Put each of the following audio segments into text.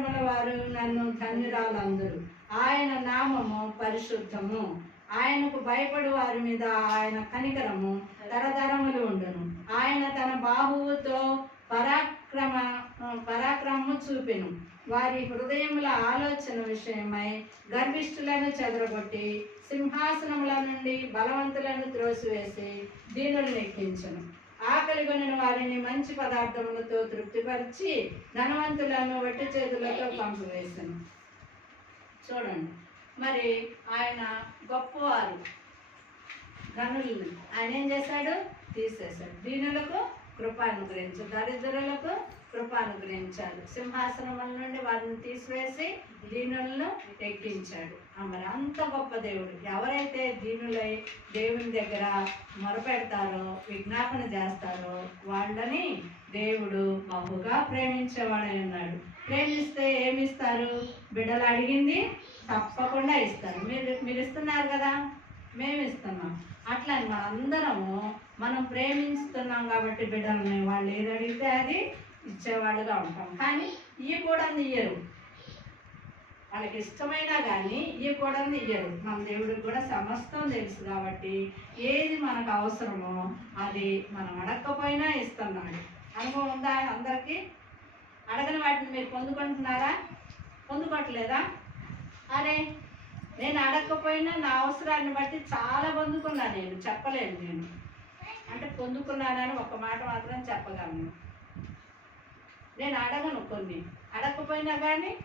తరతరముల వారు నన్ను ధన్యురాలందరు. ఆయన నామము పరిశుద్ధము. ఆయనకు భయపడు వారి మీద ఆయన కనికరము తరతరములు ఉండును. ఆయన తన బాహువుతో పరాక్రమ పరాక్రమము చూపెను. వారి హృదయముల ఆలోచన విషయమై గర్భిష్ఠులను చెదరగొట్టి సింహాసనముల నుండి బలవంతులను త్రోసివేసి దీనులను ఎక్కించను ఆకలి కొనిన వారిని మంచి పదార్థములతో తృప్తిపరిచి ధనవంతులను వట్టి చేతులతో పంపివేశాను చూడండి. మరి ఆయన గొప్పవారు. గనులను ఆయన ఏం చేశాడు? తీసేశాడు. దీనులకు కృపానుగ్రహించు. దరిద్రులకు కృపానుగ్రహించాడు. సింహాసనముల నుండి వారిని తీసివేసి దీనులను ఎక్కించాడు. ఆ మరి అంత గొప్ప దేవుడు. ఎవరైతే దీనులై దేవుని దగ్గర మొరపెడతారో విజ్ఞాపన చేస్తారో వాళ్ళని దేవుడు బహుగా ప్రేమించేవాడై ఉన్నాడు. ప్రేమిస్తే ఏమిస్తారు? బిడ్డలు అడిగింది తప్పకుండా ఇస్తారు. మీరు మీరు ఇస్తున్నారు కదా? మేము ఇస్తున్నాం అట్లా మనందరము మనం ప్రేమిస్తున్నాం కాబట్టి బిడ్డలని వాళ్ళు ఏది అడిగితే అది ఇచ్చేవాళ్ళుగా ఉంటాం. కానీ ఈ కూడా ఇయ్యరు. వాళ్ళకి ఇష్టమైనా కానీ ఈ కూడా ఇయ్యరు. మన దేవుడికి కూడా సమస్తం తెలుసు కాబట్టి ఏది మనకు అవసరమో అది మనం అడగకపోయినా ఇస్తున్నాడు. అనుభవం ఉందా అందరికీ? అడగని వాటిని మీరు పొందుకుంటున్నారా? పొందుకోవట్లేదా? అరే నేను అడగకపోయినా నా అవసరాన్ని బట్టి చాలా పొందుకున్నా నేను చెప్పలేను నేను. అంటే పొందుకున్నానని ఒక మాట మాత్రం చెప్పగలను. నేను అడగను కొన్ని. అడగకపోయినా కానీ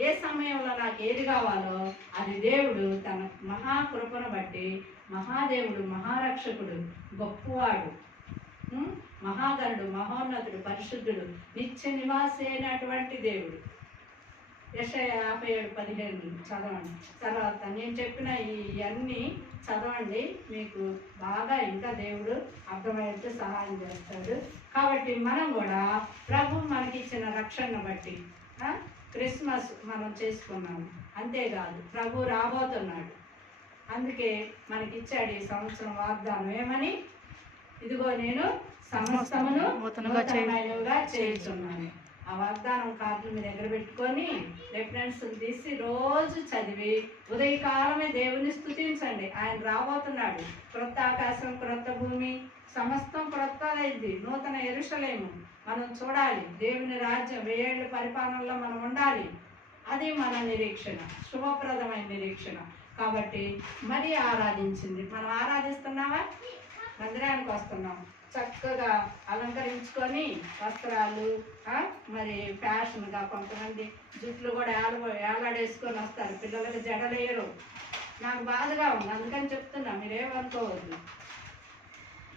ఏ సమయంలో నాకు ఏది కావాలో అది దేవుడు తన మహాకృపను బట్టి మహాదేవుడు మహారక్షకుడు గొప్పవాడు మహాగణుడు మహోన్నతుడు పరిశుద్ధుడు నిత్య నివాసైనటువంటి దేవుడు. యశ యాభై ఏడు పదిహేను చదవండి. తర్వాత నేను చెప్పిన ఈ ఇవన్నీ చదవండి. మీకు బాగా ఇంకా దేవుడు అర్థమయ్యేట్టు సహాయం చేస్తాడు. కాబట్టి మనం కూడా ప్రభు మనకిచ్చిన రక్షణను బట్టి క్రిస్మస్ మనం చేసుకున్నాము. అంతేకాదు ప్రభు రాబోతున్నాడు. అందుకే మనకిచ్చాడు ఈ సంవత్సరం వాగ్దానం ఏమని? ఇదిగో నేను సమస్తమును నూతనమైనవిగా చేయుచున్నాను ఆ వాగ్దానం కార్డులు మీ దగ్గర పెట్టుకొని రెఫరెన్స్లు తీసి రోజు చదివి ఉదయకాలమే దేవుని స్తుతించండి. ఆయన రాబోతున్నాడు. క్రొత్త ఆకాశం క్రొత్త భూమి సమస్తం క్రొత్తదైంది. నూతన ఎరుషలేము. మనం చూడాలి. దేవుని రాజ్యం వేయేళ్ళ పరిపాలనలో మనం ఉండాలి. అది మన నిరీక్షణ. శుభప్రదమైన నిరీక్షణ. కాబట్టి మరీ ఆరాధించింది. మనం ఆరాధిస్తున్నావా మందిరానికి వస్తున్నాం. చక్కగా అలంకరించుకొని వస్త్రాలు మరి ఫ్యాషన్గా కొంతమంది జుట్లు కూడా ఏల ఏలాడేసుకొని వస్తారు. పిల్లలకి జడలేయరు. నాకు బాధగా ఉంది. అందుకని చెప్తున్నా మీరేమనుకోవద్దు.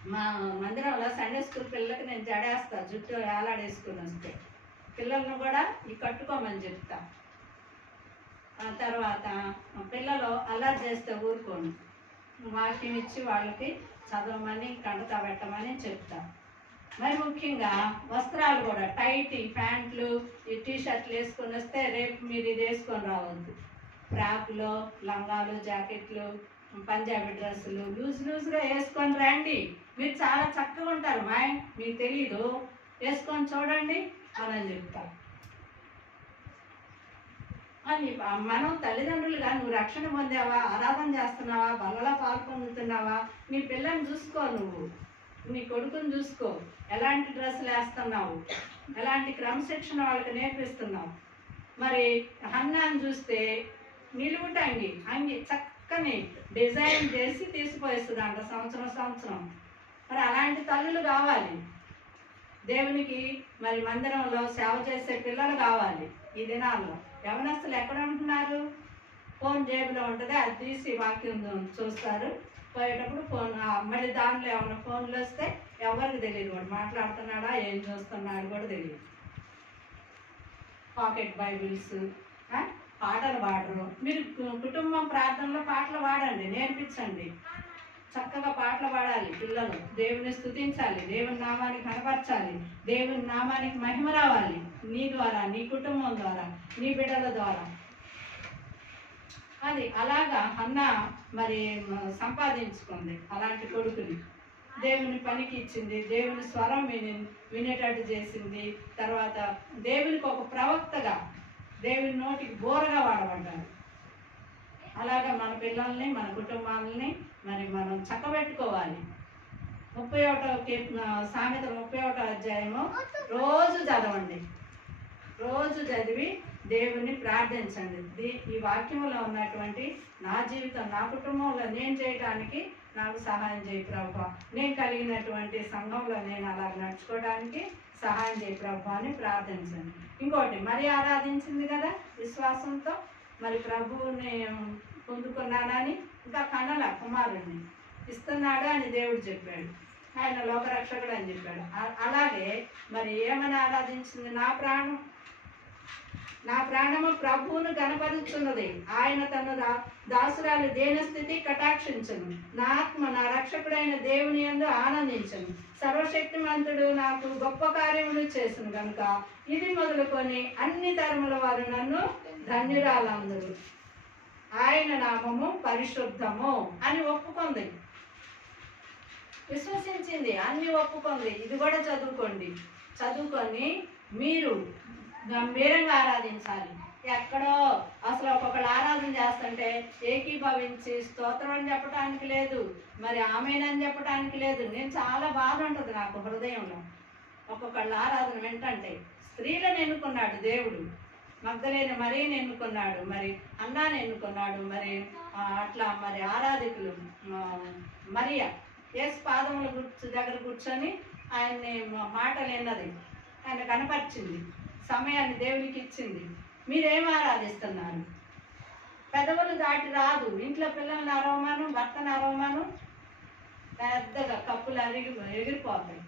మా మందిరంలో సండే స్కూల్ పిల్లలకి నేను జడేస్తా జుట్టు ఏలాడేసుకొని వస్తే. పిల్లలను కూడా ఈ కట్టుకోమని చెప్తా. ఆ తర్వాత పిల్లలు అలా చేస్తే ఊరుకోండి వాక్యం ఇచ్చి వాళ్ళకి చదవమని కండతా పెట్టమని చెప్తా. మరి ముఖ్యంగా వస్త్రాలు కూడా టైట్ ప్యాంట్లు ఈ టీ షర్ట్లు వేసుకొని వస్తే రేపు మీరు ఇది వేసుకొని రావద్దు. ఫ్రాక్లు లంగాలు జాకెట్లు పంజాబీ డ్రెస్సులు లూజ్ లూజ్గా వేసుకొని రండి. మీరు చాలా చక్కగా ఉంటారు మా మీకు తెలీదు. వేసుకొని చూడండి అని చెప్తాను అని మనం తల్లిదండ్రులుగా నువ్వు రక్షణ పొందావా? ఆరాధన చేస్తున్నావా? బలలో పాల్పొందుతున్నావా నీ పిల్లని చూసుకో నువ్వు. నీ కొడుకుని చూసుకో. ఎలాంటి డ్రెస్సులు వేస్తున్నావు? ఎలాంటి క్రమశిక్షణ వాళ్ళకి నేర్పిస్తున్నావు? మరి హన్నాను చూస్తే నిలువుట అంగి అంగి చక్కని డిజైన్ చేసి తీసిపోయిస్తుంది అంట సంవత్సరం సంవత్సరం. మరి అలాంటి తల్లులు కావాలి. దేవునికి మరి మందిరంలో సేవ చేసే పిల్లలు కావాలి ఈ దినాల్లో. యవనస్తులు ఎక్కడ ఉంటున్నారు? ఫోన్ జేబులో ఉంటుంది అది తీసి వాక్యం చూస్తారు. పోయేటప్పుడు ఫోన్ మళ్ళీ దాంట్లో ఏమైనా ఫోన్లు వస్తే ఎవరికి తెలియదు వాడు మాట్లాడుతున్నాడా ఏం చూస్తున్నాడు కూడా తెలియదు. పాకెట్ బైబిల్స్ పాటలు పాడరు. మీరు కుటుంబం ప్రార్థనలో పాటలు పాడండి నేర్పించండి. చక్కగా పాటలు పాడాలి పిల్లలు. దేవుని స్థుతించాలి దేవుని నామానికి కనపరచాలి దేవుని నామానికి మహిమ రావాలి. నీ ద్వారా నీ కుటుంబం ద్వారా నీ బిడ్డల ద్వారా. అది అలాగా అన్న మరి సంపాదించుకుంది అలాంటి కొడుకుని. దేవుని పనికి ఇచ్చింది దేవుని స్వరం విని వినేటట్టు చేసింది. తర్వాత దేవునికి ఒక ప్రవక్తగా దేవుని నోటికి బోరగా వాడబడ్డారు అలాగా మన పిల్లల్ని మన కుటుంబాలని మరి మనం చక్కబెట్టుకోవాలి. ముప్పై ఒకటో సామెత ముప్పై ఒకటో అధ్యాయము రోజు చదవండి. రోజు చదివి దేవుణ్ణి ప్రార్థించండి. దీ- ఈ వాక్యంలో ఉన్నటువంటి నా జీవితం నా కుటుంబంలో నేను చేయడానికి నాకు సహాయం చేయి ప్రభు. నేను కలిగినటువంటి సంఘంలో నేను అలా నడుచుకోవడానికి సహాయం చేయి ప్రభు అని ప్రార్థించండి. ఇంకోటి మరి ఆరాధించింది కదా విశ్వాసంతో? మరి ప్రభువుని పొందుకున్నానని ఇంకా కన్నల కుమారుడిని. ఇస్తున్నాడు అని దేవుడు చెప్పాడు. ఆయన లోకరక్షకుడు అని చెప్పాడు. అలాగే మరి ఏమని ఆరాధించింది? నా ప్రాణం. నా ప్రాణము ప్రభువును గణపరుచున్నది ఆయన తన దా- దాసురాలు దేనస్థితి కటాక్షించను. నా ఆత్మ నా రక్షకుడైన దేవుని ఎందు ఆనందించను. సర్వశక్తిమంతుడు నాకు గొప్ప కార్యములు చేసిన కనుక ఇది మొదలుకొని అన్ని ధర్మల వారు నన్ను ధన్యురాలందరు. ఆయన నామము పరిశుద్ధము అని ఒప్పుకుంది. విశ్వసించింది అన్ని ఒప్పుకుంది. ఇది కూడా చదువుకోండి. చదువుకొని మీరు గంభీరంగా ఆరాధించాలి. ఎక్కడో అసలు ఒక్కొక్కళ్ళు ఆరాధన చేస్తుంటే ఏకీభవించి స్తోత్రం అని చెప్పడానికి లేదు మరి ఆమెనని చెప్పడానికి లేదు. నేను చాలా బాధ ఉంటుంది నాకు హృదయంలో. ఒక్కొక్కళ్ళ ఆరాధన వెంటంటే స్త్రీలను ఎన్నుకున్నాడు దేవుడు. మగ్గలేని మరీని ఎన్నుకున్నాడు మరి అన్నాని ఎన్నుకున్నాడు మరి అట్లా మరి ఆరాధికులు మరియా యేసు పాదముల కూర్చు దగ్గర కూర్చొని ఆయన్ని మా- మాటలు విన్నది ఆయన కనపరిచింది సమయాన్ని దేవునికి ఇచ్చింది. మీరేం ఆరాధిస్తున్నారు? పెదవులు దాటి రాదు. ఇంట్లో పిల్లల్ని అరవమాను భర్తను అరవమాను. పెద్దగా కప్పులు అరిగి ఎగిరిపోతాయి.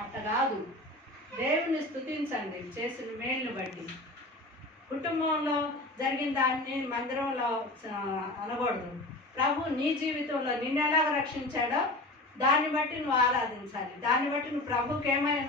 అట్ట కాదు. దేవుని స్తుతించండి చేసిన మేల్ని బట్టి. కుటుంబంలో జరిగిన దాన్ని మందిరంలో అనకూడదు. ప్రభు నీ జీవితంలో నిన్ను ఎలాగ రక్షించాడో దాన్ని బట్టి నువ్వు ఆరాధించాలి. దాన్ని బట్టి నువ్వు ప్రభుకి ఏమైనా